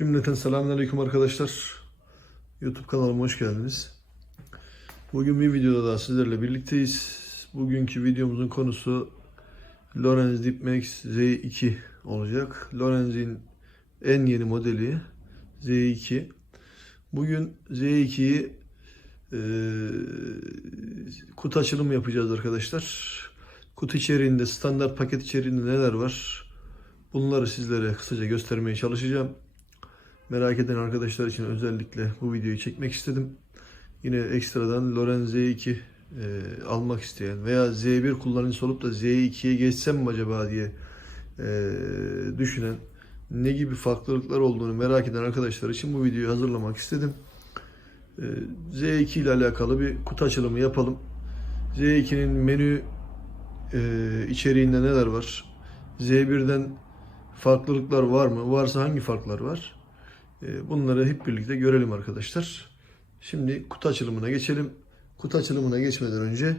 Cümleten selamünaleyküm arkadaşlar. YouTube kanalıma hoş geldiniz. Bugün bir videoda daha sizlerle birlikteyiz. Bugünkü videomuzun konusu Lorenz Dipmax Z2 olacak. Lorenz'in en yeni modeli Z2. Bugün Z2'yi e, kutu açılımı yapacağız arkadaşlar. Kutu içeriğinde, standart paket içeriğinde neler var? Bunları sizlere kısaca göstermeye çalışacağım. Merak eden arkadaşlar için özellikle bu videoyu çekmek istedim. Yine ekstradan Lorenz Z2 e, almak isteyen veya Z1 kullanıcısı olup da Z2'ye geçsem mi acaba diye e, düşünen ne gibi farklılıklar olduğunu merak eden arkadaşlar için bu videoyu hazırlamak istedim. E, Z2 ile alakalı bir kutu açılımı yapalım. Z2'nin menü e, içeriğinde neler var? Z1'den farklılıklar var mı? Varsa hangi farklar var? E, bunları hep birlikte görelim arkadaşlar. Şimdi kutu açılımına geçelim. Kutu açılımına geçmeden önce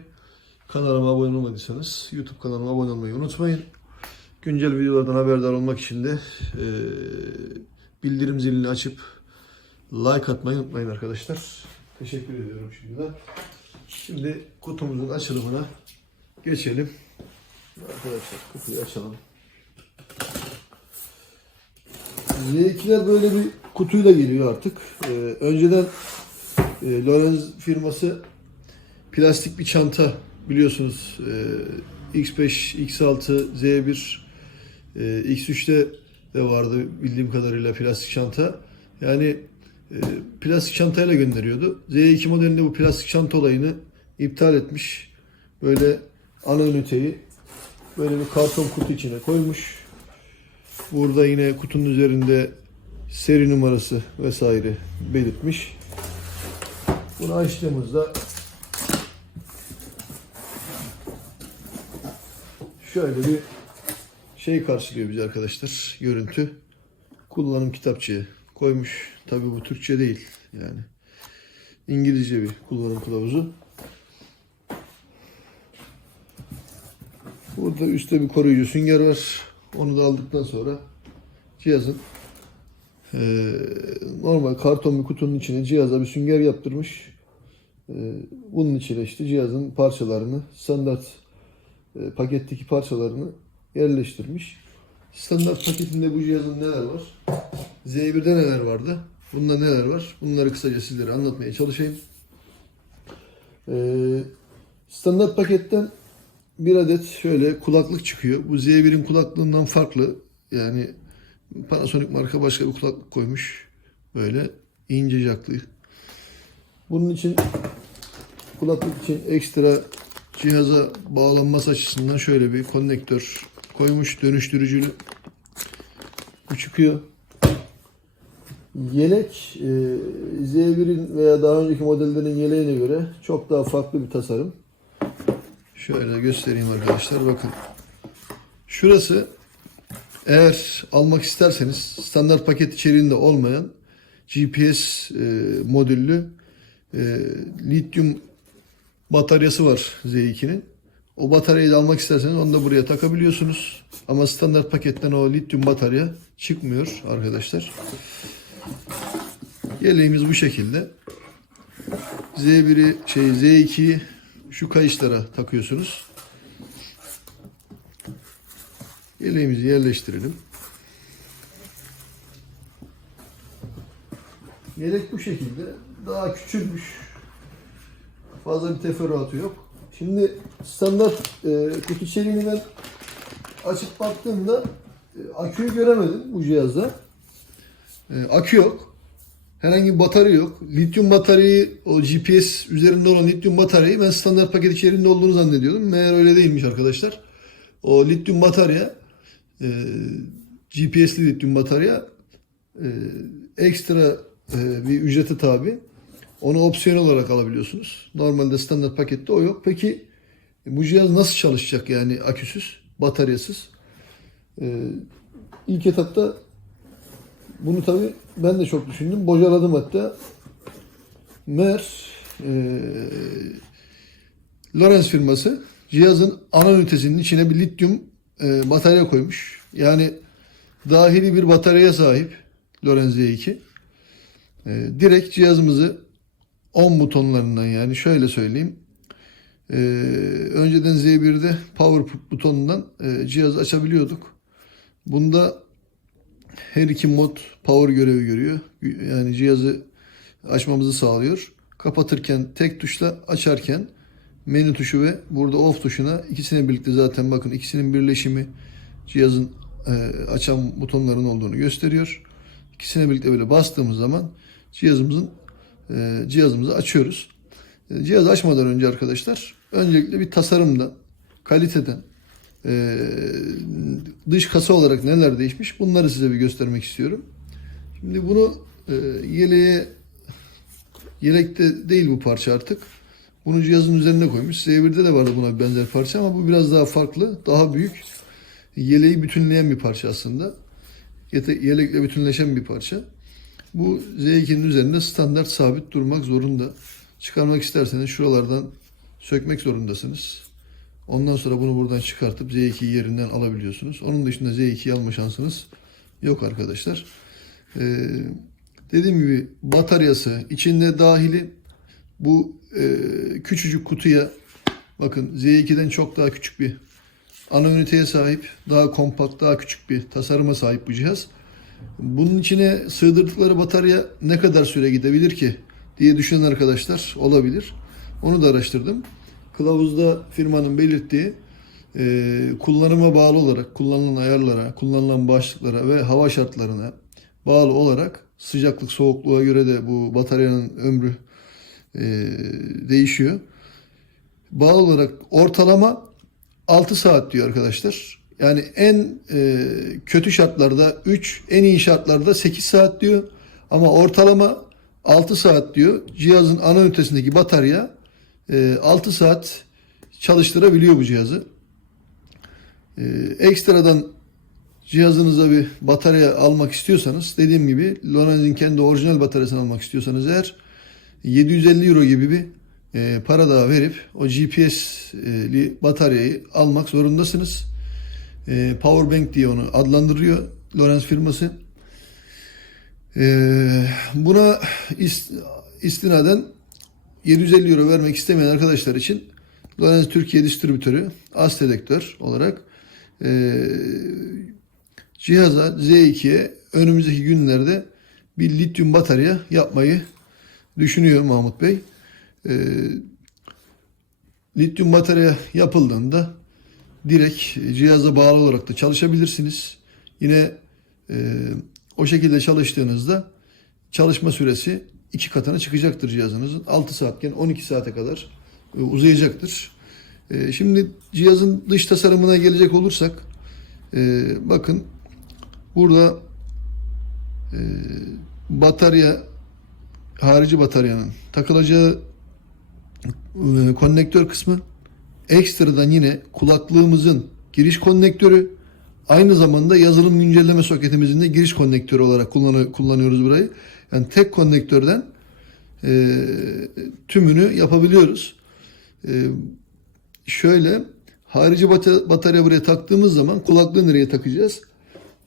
kanalıma abone olmadıysanız YouTube kanalıma abone olmayı unutmayın. Güncel videolardan haberdar olmak için de e, bildirim zilini açıp like atmayı unutmayın arkadaşlar. Teşekkür ediyorum şimdiden. Şimdi kutumuzun açılımına geçelim. Arkadaşlar kutuyu açalım. Z2'ler böyle bir kutuyla geliyor artık. Ee, önceden e, Lorenz firması plastik bir çanta biliyorsunuz. Ee, X5, X6, Z1, e, X3'te de vardı bildiğim kadarıyla plastik çanta. Yani e, plastik çantayla gönderiyordu. Z2 modelinde bu plastik çanta olayını iptal etmiş. Böyle ana üniteyi böyle bir karton kutu içine koymuş. Burada yine kutunun üzerinde seri numarası vesaire belirtmiş. Bunu açtığımızda şöyle bir şey karşılıyor bizi arkadaşlar. Görüntü. Kullanım kitapçığı koymuş. Tabi bu Türkçe değil yani. İngilizce bir kullanım kılavuzu. Burada üstte bir koruyucu sünger var. Onu da aldıktan sonra cihazın eee, normal karton bir kutunun içine cihaza bir sünger yaptırmış. Eee, bunun içine işte cihazın parçalarını, standart eee, paketteki parçalarını yerleştirmiş. Standart paketinde bu cihazın neler var? Z1'de neler vardı? Bunda neler var? Bunları kısaca sizlere anlatmaya çalışayım. Eee, standart paketten bir adet şöyle kulaklık çıkıyor. Bu Z1'in kulaklığından farklı. Yani Panasonic marka başka bir kulaklık koymuş. Böyle ince jacklı. Bunun için kulaklık için ekstra cihaza bağlanması açısından şöyle bir konnektör koymuş. Dönüştürücülü. Bu çıkıyor. Yelek e, Z1'in veya daha önceki modellerin yeleğine göre çok daha farklı bir tasarım. Şöyle göstereyim arkadaşlar bakın. Şurası eğer almak isterseniz standart paket içeriğinde olmayan GPS e, modüllü e, lityum bataryası var Z2'nin. O bataryayı da almak isterseniz onu da buraya takabiliyorsunuz. Ama standart paketten o lityum batarya çıkmıyor arkadaşlar. Yeleğimiz bu şekilde. Z1'i şey Z2'yi şu kayışlara takıyorsunuz. Yeleğimizi yerleştirelim. Yelek bu şekilde. Daha küçülmüş. Fazla bir teferruatı yok. Şimdi standart e, kutu içeriğini açıp baktığımda e, aküyü göremedim bu cihazda. E, akü yok. Herhangi bir batarya yok. Lityum bataryayı, o GPS üzerinde olan lityum bataryayı ben standart paket içerisinde olduğunu zannediyordum. Meğer öyle değilmiş arkadaşlar. O lityum batarya, e, GPS'li lityum batarya e, ekstra e, bir ücrete tabi. Onu opsiyonel olarak alabiliyorsunuz. Normalde standart pakette o yok. Peki bu cihaz nasıl çalışacak yani aküsüz, bataryasız? E, ilk etapta bunu tabi ben de çok düşündüm. Bocaladım hatta. Mer e, Lorenz firması cihazın ana ünitesinin içine bir lityum e, batarya koymuş. Yani dahili bir bataryaya sahip. Lorenz Z2. Ee, direkt cihazımızı 10 butonlarından yani şöyle söyleyeyim. Ee, önceden Z1'de power butonundan e, cihazı açabiliyorduk. Bunda her iki mod power görevi görüyor. Yani cihazı açmamızı sağlıyor. Kapatırken tek tuşla açarken menü tuşu ve burada off tuşuna ikisine birlikte zaten bakın ikisinin birleşimi cihazın e, açan butonların olduğunu gösteriyor. İkisine birlikte böyle bastığımız zaman cihazımızın e, cihazımızı açıyoruz. E, cihaz açmadan önce arkadaşlar öncelikle bir tasarımdan, kaliteden, e, dış kasa olarak neler değişmiş bunları size bir göstermek istiyorum. Şimdi bunu yeleğe yelekte değil bu parça artık. Bunu cihazın üzerine koymuş. Z1'de de vardı buna benzer parça ama bu biraz daha farklı, daha büyük. Yeleği bütünleyen bir parça aslında. Yelekle bütünleşen bir parça. Bu Z2'nin üzerinde standart sabit durmak zorunda. Çıkarmak isterseniz şuralardan sökmek zorundasınız. Ondan sonra bunu buradan çıkartıp Z2'yi yerinden alabiliyorsunuz. Onun dışında Z2'yi alma şansınız yok arkadaşlar. Ee, dediğim gibi bataryası içinde dahili bu e, küçücük kutuya bakın Z2'den çok daha küçük bir ana üniteye sahip, daha kompakt, daha küçük bir tasarıma sahip bu cihaz. Bunun içine sığdırdıkları batarya ne kadar süre gidebilir ki diye düşünen arkadaşlar olabilir. Onu da araştırdım. Kılavuzda firmanın belirttiği e, kullanıma bağlı olarak kullanılan ayarlara, kullanılan başlıklara ve hava şartlarına bağlı olarak sıcaklık soğukluğa göre de bu bataryanın ömrü e, değişiyor. Bağlı olarak ortalama 6 saat diyor arkadaşlar. Yani en e, kötü şartlarda 3, en iyi şartlarda 8 saat diyor. Ama ortalama 6 saat diyor. Cihazın ana ünitesindeki batarya e, 6 saat çalıştırabiliyor bu cihazı. E, ekstradan cihazınıza bir batarya almak istiyorsanız dediğim gibi Lorenz'in kendi orijinal bataryasını almak istiyorsanız eğer 750 euro gibi bir e, para daha verip o GPS'li bataryayı almak zorundasınız. E, Powerbank diye onu adlandırıyor Lorenz firması. E, buna ist, istinaden 750 euro vermek istemeyen arkadaşlar için Lorenz Türkiye distribütörü Astedektör olarak e, cihaza Z2'ye önümüzdeki günlerde bir lityum batarya yapmayı düşünüyor Mahmut Bey. E, lityum batarya yapıldığında direkt cihaza bağlı olarak da çalışabilirsiniz. Yine e, o şekilde çalıştığınızda çalışma süresi iki katına çıkacaktır cihazınızın. 6 saatken 12 saate kadar e, uzayacaktır. E, şimdi cihazın dış tasarımına gelecek olursak e, bakın burada e, batarya harici bataryanın takılacağı e, konnektör kısmı ekstradan yine kulaklığımızın giriş konnektörü aynı zamanda yazılım güncelleme soketimizin de giriş konnektörü olarak kullanı- kullanıyoruz burayı. Yani tek konnektörden e, tümünü yapabiliyoruz. E, şöyle harici bata- batarya buraya taktığımız zaman kulaklığı nereye takacağız?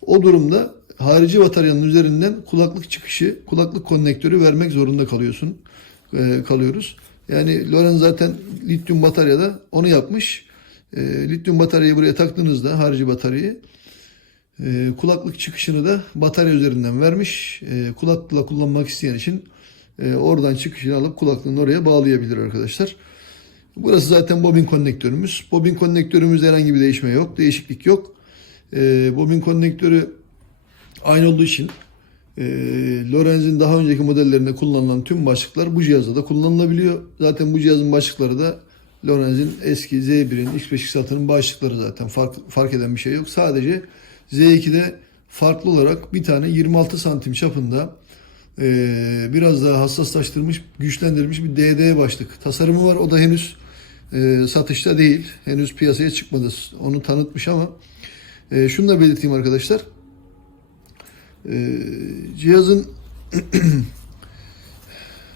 O durumda harici bataryanın üzerinden kulaklık çıkışı, kulaklık konnektörü vermek zorunda kalıyorsun, e, kalıyoruz. Yani Loren zaten lityum bataryada onu yapmış. E, lityum bataryayı buraya taktığınızda harici bataryayı e, kulaklık çıkışını da batarya üzerinden vermiş. E, kulaklıkla kullanmak isteyen için e, oradan çıkışını alıp kulaklığını oraya bağlayabilir arkadaşlar. Burası zaten bobin konnektörümüz. Bobin konnektörümüzde herhangi bir değişme yok, değişiklik yok. E, bobin konnektörü aynı olduğu için e, Lorenz'in daha önceki modellerinde kullanılan tüm başlıklar bu cihazda da kullanılabiliyor. Zaten bu cihazın başlıkları da Lorenz'in eski Z1'in, X5, X6'nın başlıkları zaten fark, fark eden bir şey yok. Sadece Z2'de farklı olarak bir tane 26 santim çapında e, biraz daha hassaslaştırmış, güçlendirilmiş bir DD başlık tasarımı var. O da henüz e, satışta değil. Henüz piyasaya çıkmadı. Onu tanıtmış ama e, şunu da belirteyim arkadaşlar. E, cihazın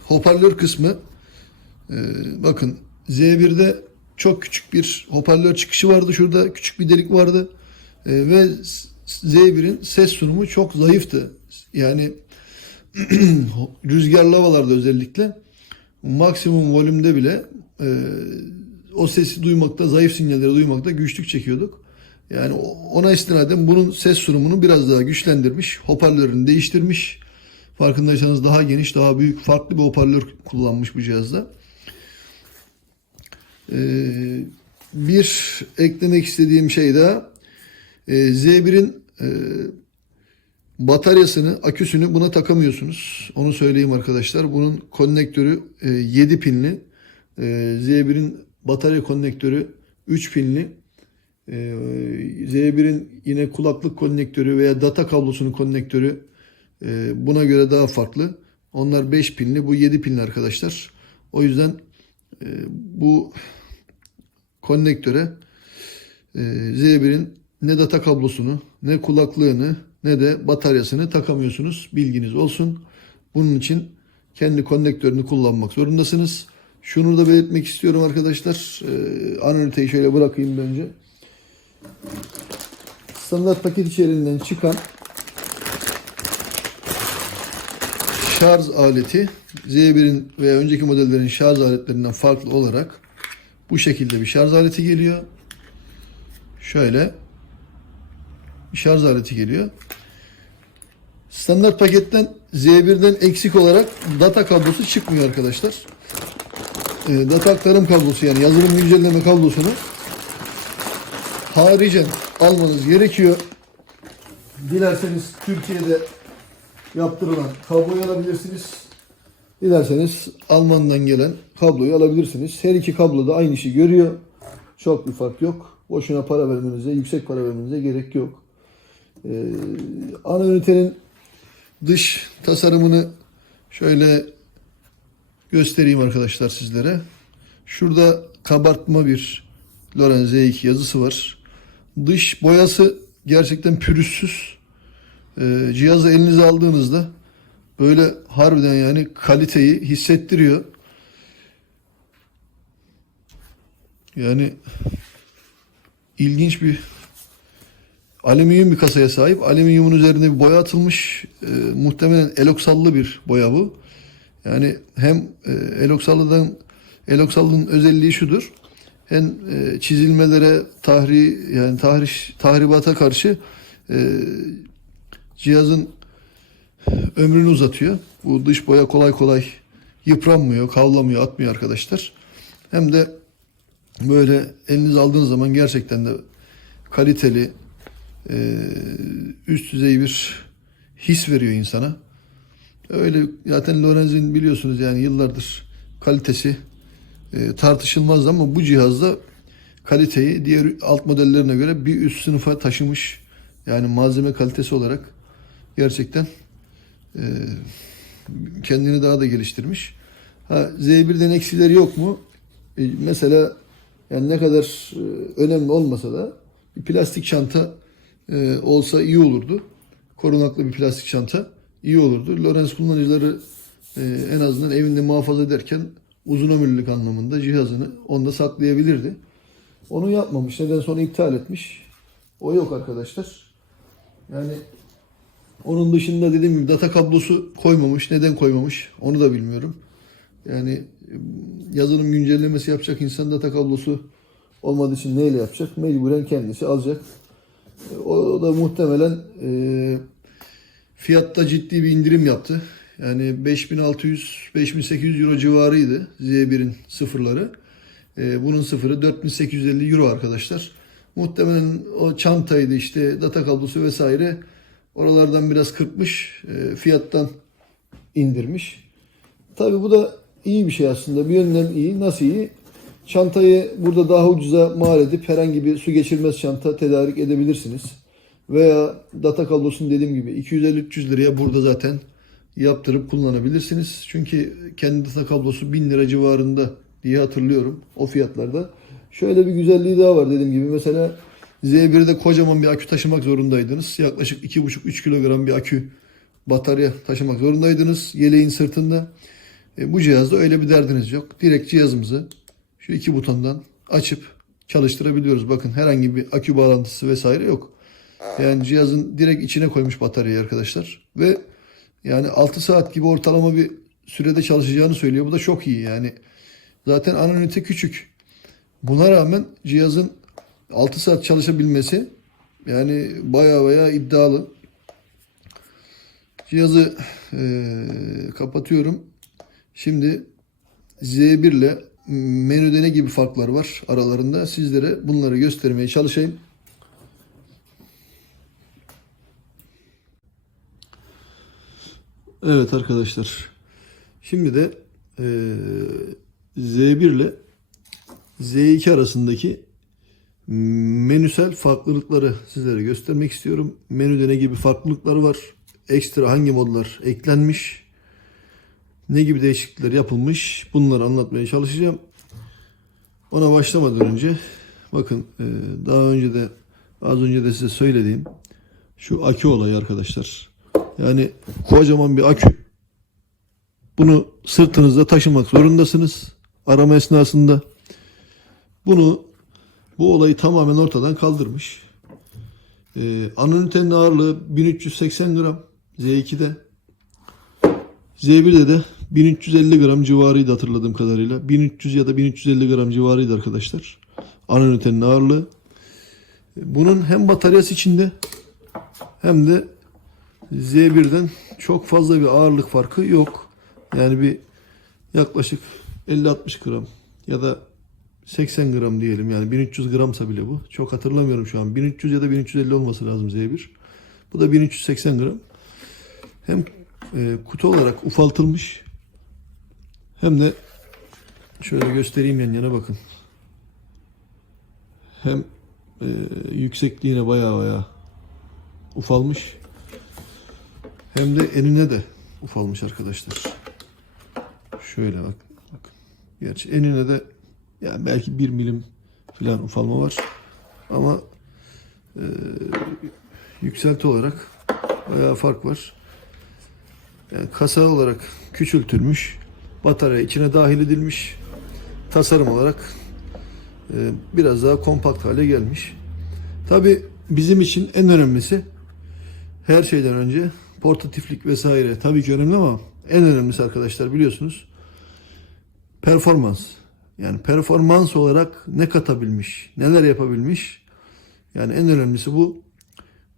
hoparlör kısmı e, bakın Z1'de çok küçük bir hoparlör çıkışı vardı. Şurada küçük bir delik vardı. E, ve Z1'in ses sunumu çok zayıftı. Yani rüzgarlı havalarda özellikle maksimum volümde bile e, o sesi duymakta, zayıf sinyalleri duymakta güçlük çekiyorduk. Yani ona istinaden bunun ses sunumunu biraz daha güçlendirmiş, hoparlörünü değiştirmiş. Farkındaysanız daha geniş, daha büyük, farklı bir hoparlör kullanmış bu cihazda. Ee, bir eklemek istediğim şey daha. Ee, Z1'in e, bataryasını, aküsünü buna takamıyorsunuz. Onu söyleyeyim arkadaşlar. Bunun konnektörü e, 7 pinli. E, Z1'in batarya konnektörü 3 pinli. E, Z1'in yine kulaklık konnektörü veya data kablosunun konnektörü e, buna göre daha farklı. Onlar 5 pinli, bu 7 pinli arkadaşlar. O yüzden e, bu konnektöre e, Z1'in ne data kablosunu, ne kulaklığını, ne de bataryasını takamıyorsunuz. Bilginiz olsun. Bunun için kendi konnektörünü kullanmak zorundasınız. Şunu da belirtmek istiyorum arkadaşlar. E, anoniteyi şöyle bırakayım önce. Standart paket içerisinden çıkan şarj aleti Z1'in veya önceki modellerin şarj aletlerinden farklı olarak bu şekilde bir şarj aleti geliyor. Şöyle bir şarj aleti geliyor. Standart paketten Z1'den eksik olarak data kablosu çıkmıyor arkadaşlar. Ee, data aktarım kablosu yani yazılım güncelleme kablosunu haricen almanız gerekiyor. Dilerseniz Türkiye'de yaptırılan kabloyu alabilirsiniz. Dilerseniz Alman'dan gelen kabloyu alabilirsiniz. Her iki kablo da aynı işi görüyor. Çok bir fark yok. Boşuna para vermenize, yüksek para vermenize gerek yok. Ee, ana ünitenin dış tasarımını şöyle göstereyim arkadaşlar sizlere. Şurada kabartma bir Lorenz Z2 yazısı var. Dış boyası gerçekten pürüzsüz. Ee, cihazı elinize aldığınızda böyle harbiden yani kaliteyi hissettiriyor. Yani ilginç bir alüminyum bir kasaya sahip. Alüminyumun üzerine bir boya atılmış. Ee, muhtemelen eloksallı bir boya bu. Yani hem e, eloksallıdan eloksallının özelliği şudur. Hem e, çizilmelere tahri yani tahriş tahribata karşı e, cihazın ömrünü uzatıyor. Bu dış boya kolay kolay yıpranmıyor, kavlamıyor, atmıyor arkadaşlar. Hem de böyle eliniz aldığınız zaman gerçekten de kaliteli, e, üst düzey bir his veriyor insana. Öyle zaten Lorenz'in biliyorsunuz yani yıllardır kalitesi e, tartışılmaz ama bu cihazda kaliteyi diğer alt modellerine göre bir üst sınıfa taşımış. Yani malzeme kalitesi olarak gerçekten e, kendini daha da geliştirmiş. Ha, Z1'den eksileri yok mu? E, mesela yani ne kadar e, önemli olmasa da bir plastik çanta olsa iyi olurdu. Korunaklı bir plastik çanta iyi olurdu. Lorenz kullanıcıları en azından evinde muhafaza ederken uzun ömürlülük anlamında cihazını onda saklayabilirdi. Onu yapmamış. Neden sonra iptal etmiş. O yok arkadaşlar. Yani onun dışında dediğim gibi data kablosu koymamış. Neden koymamış onu da bilmiyorum. Yani e, yazılım güncellemesi yapacak insan data kablosu olmadığı için neyle yapacak? Mecburen kendisi alacak. E, O da muhtemelen e, fiyatta ciddi bir indirim yaptı. Yani 5600-5800 euro civarıydı Z1'in sıfırları. E, bunun sıfırı 4850 euro arkadaşlar. Muhtemelen o çantaydı işte data kablosu vesaire oralardan biraz kırpmış e, fiyattan indirmiş. Tabi bu da iyi bir şey aslında bir yönden iyi. Nasıl iyi? Çantayı burada daha ucuza mal edip herhangi bir su geçirmez çanta tedarik edebilirsiniz. Veya data kablosunu dediğim gibi 250-300 liraya burada zaten yaptırıp kullanabilirsiniz. Çünkü kendi data kablosu 1000 lira civarında diye hatırlıyorum o fiyatlarda. Şöyle bir güzelliği daha var dediğim gibi. Mesela Z1'de kocaman bir akü taşımak zorundaydınız. Yaklaşık 2,5-3 kilogram bir akü batarya taşımak zorundaydınız yeleğin sırtında. E, bu cihazda öyle bir derdiniz yok. Direkt cihazımızı şu iki butondan açıp çalıştırabiliyoruz. Bakın herhangi bir akü bağlantısı vesaire yok. Yani cihazın direkt içine koymuş bataryayı arkadaşlar. Ve Yani 6 saat gibi ortalama bir sürede çalışacağını söylüyor. Bu da çok iyi yani. Zaten ana ünite küçük. Buna rağmen cihazın 6 saat çalışabilmesi yani baya baya iddialı. Cihazı eee, kapatıyorum. Şimdi Z1 ile menüde ne gibi farklar var aralarında sizlere bunları göstermeye çalışayım. Evet arkadaşlar. Şimdi de eee, Z1 ile Z2 arasındaki menüsel farklılıkları sizlere göstermek istiyorum. Menüde ne gibi farklılıklar var? Ekstra hangi modlar eklenmiş? Ne gibi değişiklikler yapılmış? Bunları anlatmaya çalışacağım. Ona başlamadan önce bakın e, daha önce de az önce de size söylediğim şu akü olayı arkadaşlar. Yani kocaman bir akü. Bunu sırtınızda taşımak zorundasınız. Arama esnasında. Bunu bu olayı tamamen ortadan kaldırmış. Ee, ana ünitenin ağırlığı 1380 gram Z2'de. Z1'de de 1350 gram civarıydı hatırladığım kadarıyla. 1300 ya da 1350 gram civarıydı arkadaşlar. Ana ünitenin ağırlığı. Bunun hem bataryası içinde hem de Z1'den çok fazla bir ağırlık farkı yok. Yani bir yaklaşık 50-60 gram ya da 80 gram diyelim yani 1300 gramsa bile bu. Çok hatırlamıyorum şu an. 1300 ya da 1350 olması lazım Z1. Bu da 1380 gram. Hem e, kutu olarak ufaltılmış hem de şöyle göstereyim yan yana bakın. Hem e, yüksekliğine baya baya ufalmış hem de enine de ufalmış arkadaşlar. Şöyle bak. bak. Gerçi enine de yani belki bir milim falan ufalma var. Ama e, yükselti olarak bayağı fark var. Yani kasa olarak küçültülmüş. Batarya içine dahil edilmiş. Tasarım olarak e, biraz daha kompakt hale gelmiş. Tabi bizim için en önemlisi her şeyden önce portatiflik vesaire tabii ki önemli ama en önemlisi arkadaşlar biliyorsunuz performans. Yani performans olarak ne katabilmiş, neler yapabilmiş. Yani en önemlisi bu.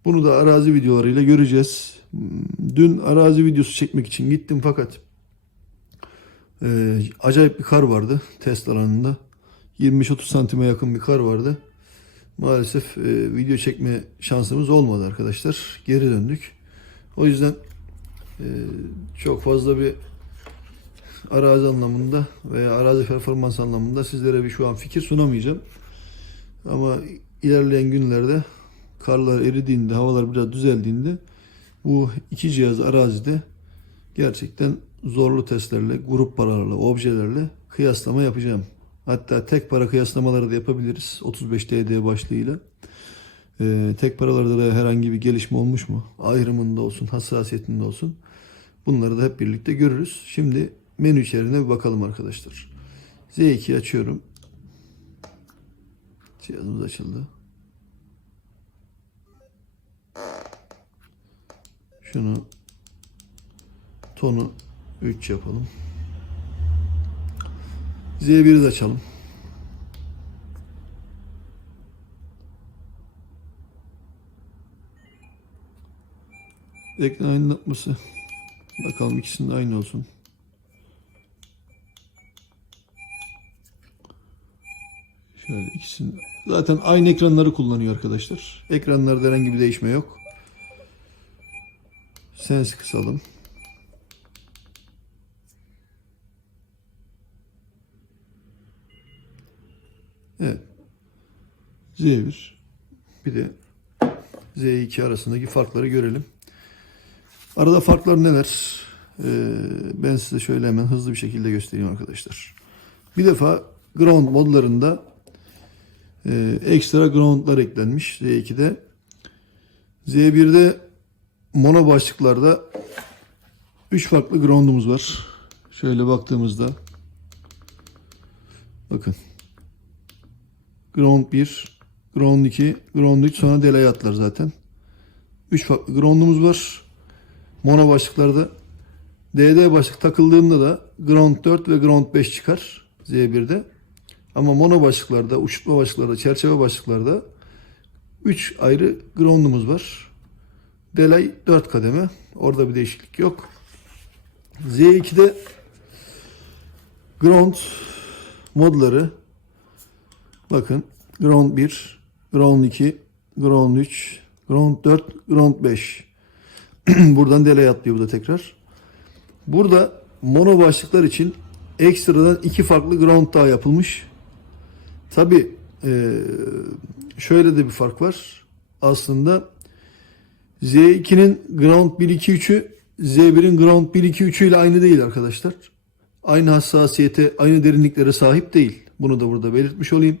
Bunu da arazi videolarıyla göreceğiz. Dün arazi videosu çekmek için gittim fakat e, acayip bir kar vardı test alanında. 25-30 santime yakın bir kar vardı. Maalesef e, video çekme şansımız olmadı arkadaşlar. Geri döndük. O yüzden e, çok fazla bir arazi anlamında veya arazi performans anlamında sizlere bir şu an fikir sunamayacağım. Ama ilerleyen günlerde karlar eridiğinde, havalar biraz düzeldiğinde bu iki cihaz arazide gerçekten zorlu testlerle, grup paralarla, objelerle kıyaslama yapacağım. Hatta tek para kıyaslamaları da yapabiliriz 35 TD başlığıyla. Ee, tek paralarda da herhangi bir gelişme olmuş mu? Ayrımında olsun, hassasiyetinde olsun. Bunları da hep birlikte görürüz. Şimdi menü içeriğine bir bakalım arkadaşlar. Z2'yi açıyorum. Cihazımız açıldı. Şunu tonu 3 yapalım. Z1'i de açalım. Ekran aydınlatması. Bakalım ikisinin de aynı olsun. Şöyle ikisini zaten aynı ekranları kullanıyor arkadaşlar. Ekranlarda herhangi bir değişme yok. Sens kısalım. Evet. Z1 bir de Z2 arasındaki farkları görelim. Arada farklar neler? Ee, ben size şöyle hemen hızlı bir şekilde göstereyim arkadaşlar. Bir defa ground modlarında e, ekstra groundlar eklenmiş Z2'de. Z1'de mono başlıklarda 3 farklı ground'umuz var. Şöyle baktığımızda bakın ground 1, ground 2, ground 3 sonra delay atlar zaten. 3 farklı ground'umuz var. Mono başlıklarda. DD başlık takıldığında da ground 4 ve ground 5 çıkar Z1'de. Ama mono başlıklarda, uçurtma başlıklarda, çerçeve başlıklarda 3 ayrı ground'umuz var. Delay 4 kademe. Orada bir değişiklik yok. Z2'de ground modları bakın ground 1, ground 2, ground 3, ground 4, ground 5. Buradan delay atlıyor bu da tekrar. Burada mono başlıklar için ekstradan iki farklı ground daha yapılmış. Tabi şöyle de bir fark var. Aslında Z2'nin ground 1 2 3'ü Z1'in ground 1 2 3'ü ile aynı değil arkadaşlar. Aynı hassasiyete, aynı derinliklere sahip değil. Bunu da burada belirtmiş olayım.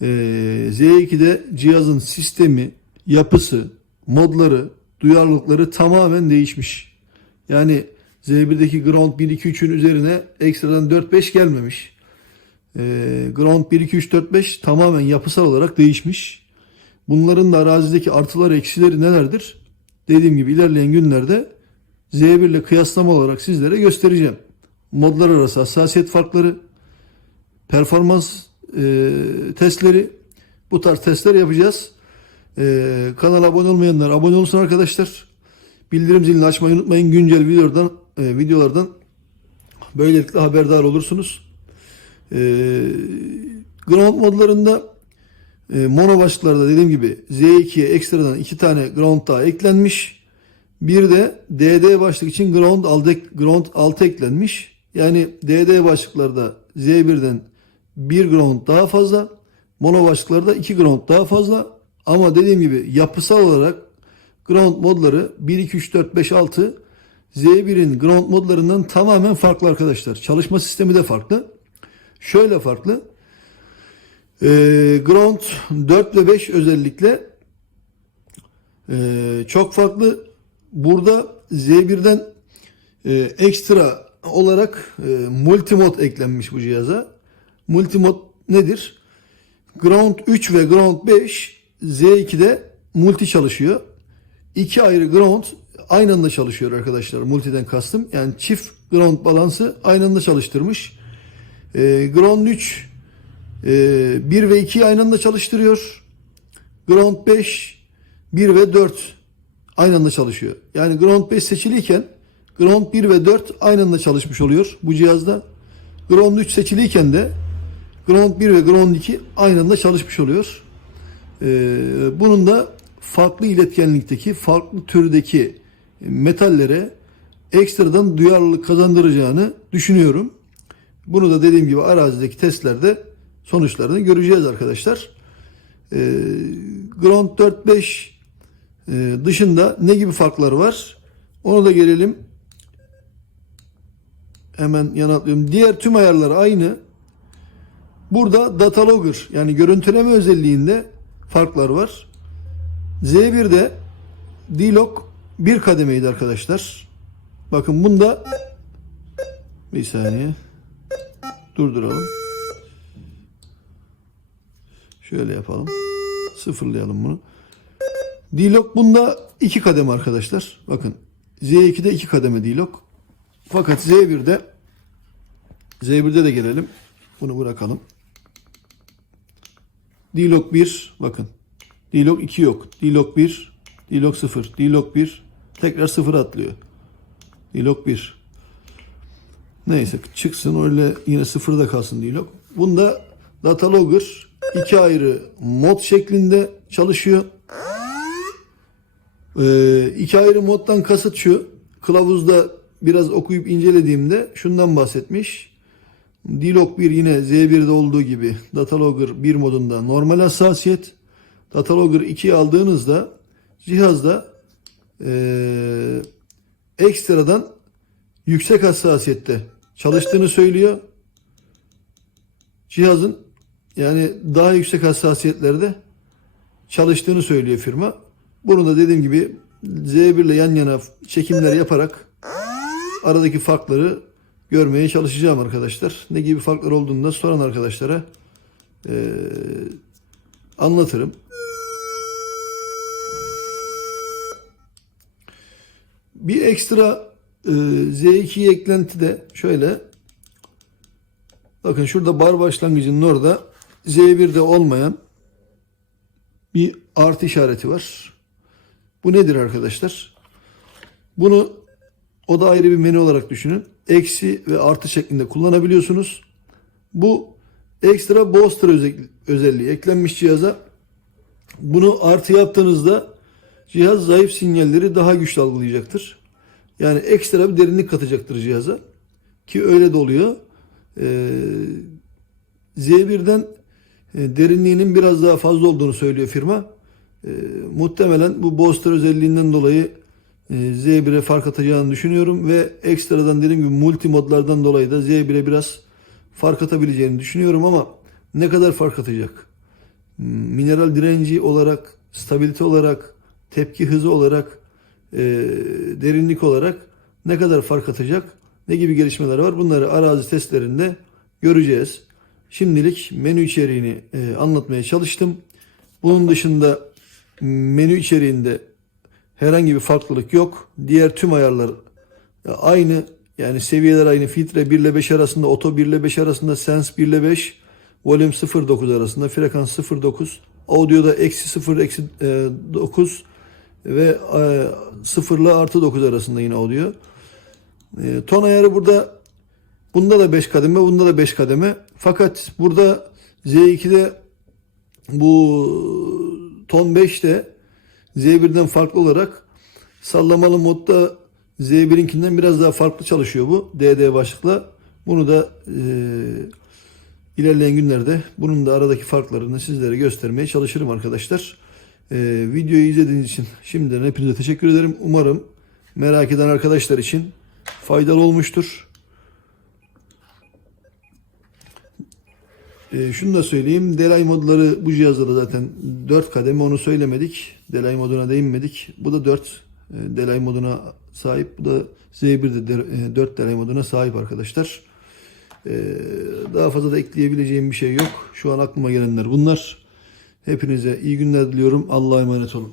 Ee, Z2'de cihazın sistemi, yapısı, modları, duyarlılıkları tamamen değişmiş. Yani Z1'deki ground 1 2 3'ün üzerine ekstradan 4 5 gelmemiş. Ee, ground 1 2 3 4 5 tamamen yapısal olarak değişmiş. Bunların da arazideki artıları eksileri nelerdir? Dediğim gibi ilerleyen günlerde Z1 ile kıyaslama olarak sizlere göstereceğim. Modlar arası hassasiyet farkları, performans e, testleri, bu tarz testler yapacağız. E, kanala abone olmayanlar abone olsun arkadaşlar. Bildirim zilini açmayı unutmayın. Güncel videolardan, e, videolardan böylelikle haberdar olursunuz. E, ground modlarında e, mono başlıklarda dediğim gibi Z2'ye ekstradan iki tane ground daha eklenmiş. Bir de DD başlık için ground altı, ground eklenmiş. Yani DD başlıklarda Z1'den bir ground daha fazla. Mono başlıklarda iki ground daha fazla. Ama dediğim gibi yapısal olarak ground modları 1, 2, 3, 4, 5, 6 Z1'in ground modlarından tamamen farklı arkadaşlar. Çalışma sistemi de farklı. Şöyle farklı. Ee, ground 4 ve 5 özellikle ee, çok farklı. Burada Z1'den e, ekstra olarak e, multimod eklenmiş bu cihaza. Multimod nedir? Ground 3 ve Ground 5 Z2'de multi çalışıyor. İki ayrı ground aynı anda çalışıyor arkadaşlar. Multiden kastım. Yani çift ground balansı aynı anda çalıştırmış. E, ground 3 e, 1 ve 2'yi aynı anda çalıştırıyor. Ground 5 1 ve 4 aynı anda çalışıyor. Yani Ground 5 seçiliyken Ground 1 ve 4 aynı anda çalışmış oluyor bu cihazda. Ground 3 seçiliyken de Ground 1 ve Ground 2 aynı anda çalışmış oluyor. Ee, bunun da farklı iletkenlikteki, farklı türdeki metallere ekstradan duyarlılık kazandıracağını düşünüyorum. Bunu da dediğim gibi arazideki testlerde sonuçlarını göreceğiz arkadaşlar. Ee, Ground 4-5 e, dışında ne gibi farklar var? Onu da gelelim. Hemen yana atlıyorum. Diğer tüm ayarlar aynı. Burada data logger yani görüntüleme özelliğinde farklar var. Z1'de D-Log bir kademeydi arkadaşlar. Bakın bunda bir saniye durduralım. Şöyle yapalım. Sıfırlayalım bunu. D-Log bunda iki kademe arkadaşlar. Bakın Z2'de iki kademe D-Log. Fakat Z1'de Z1'de de gelelim. Bunu bırakalım. D-Log 1 bakın. D-Log 2 yok. D-Log 1, D-Log 0, D-Log 1 tekrar 0 atlıyor. D-Log 1. Neyse çıksın öyle yine sıfırda kalsın D-Log. Bunda Data Logger iki ayrı mod şeklinde çalışıyor. Ee, iki ayrı moddan kasıt şu. Kılavuzda biraz okuyup incelediğimde şundan bahsetmiş. D-Log 1 yine Z1'de olduğu gibi Datalogger 1 modunda normal hassasiyet. Datalogger 2'yi aldığınızda cihazda ee, ekstradan yüksek hassasiyette çalıştığını söylüyor. Cihazın yani daha yüksek hassasiyetlerde çalıştığını söylüyor firma. Bunu da dediğim gibi Z1 ile yan yana çekimler yaparak aradaki farkları görmeye çalışacağım arkadaşlar. Ne gibi farklar olduğunu da soran arkadaşlara e, anlatırım. bir ekstra e, Z2 eklenti de şöyle. Bakın şurada bar başlangıcının orada Z1'de olmayan bir artı işareti var. Bu nedir arkadaşlar? Bunu o da ayrı bir menü olarak düşünün. Eksi ve artı şeklinde kullanabiliyorsunuz. Bu ekstra booster özel- özelliği eklenmiş cihaza. Bunu artı yaptığınızda cihaz zayıf sinyalleri daha güçlü algılayacaktır. Yani ekstra bir derinlik katacaktır cihaza. Ki öyle de oluyor. Ee, Z1'den e, derinliğinin biraz daha fazla olduğunu söylüyor firma. Ee, muhtemelen bu booster özelliğinden dolayı Z1'e fark atacağını düşünüyorum ve ekstradan dediğim gibi multi modlardan dolayı da Z1'e biraz fark atabileceğini düşünüyorum ama ne kadar fark atacak? Hmm, Mineral direnci olarak, stabilite olarak, tepki hızı olarak, e, derinlik olarak ne kadar fark atacak? Ne gibi gelişmeler var? Bunları arazi testlerinde göreceğiz. Şimdilik menü içeriğini e, anlatmaya çalıştım. Bunun dışında menü içeriğinde herhangi bir farklılık yok. Diğer tüm ayarlar aynı. Yani seviyeler aynı. Filtre 1 ile 5 arasında, oto 1 ile 5 arasında, sense 1 ile 5, volüm 0.9 arasında, frekans 0.9, audioda eksi 0, eksi e, 9 ve e, 0 ile artı 9 arasında yine audio. E, ton ayarı burada bunda da 5 kademe, bunda da 5 kademe. Fakat burada Z2'de bu ton 5'te Z1'den farklı olarak sallamalı modda Z1'inkinden biraz daha farklı çalışıyor bu DD başlıkla. Bunu da e, ilerleyen günlerde bunun da aradaki farklarını sizlere göstermeye çalışırım arkadaşlar. E, videoyu izlediğiniz için şimdiden hepinize teşekkür ederim. Umarım merak eden arkadaşlar için faydalı olmuştur. E, şunu da söyleyeyim. Delay modları bu cihazda da zaten 4 kademe onu söylemedik. Delay moduna değinmedik. Bu da 4 e, delay moduna sahip. Bu da Z1'de de, e, 4 delay moduna sahip arkadaşlar. E, daha fazla da ekleyebileceğim bir şey yok. Şu an aklıma gelenler bunlar. Hepinize iyi günler diliyorum. Allah'a emanet olun.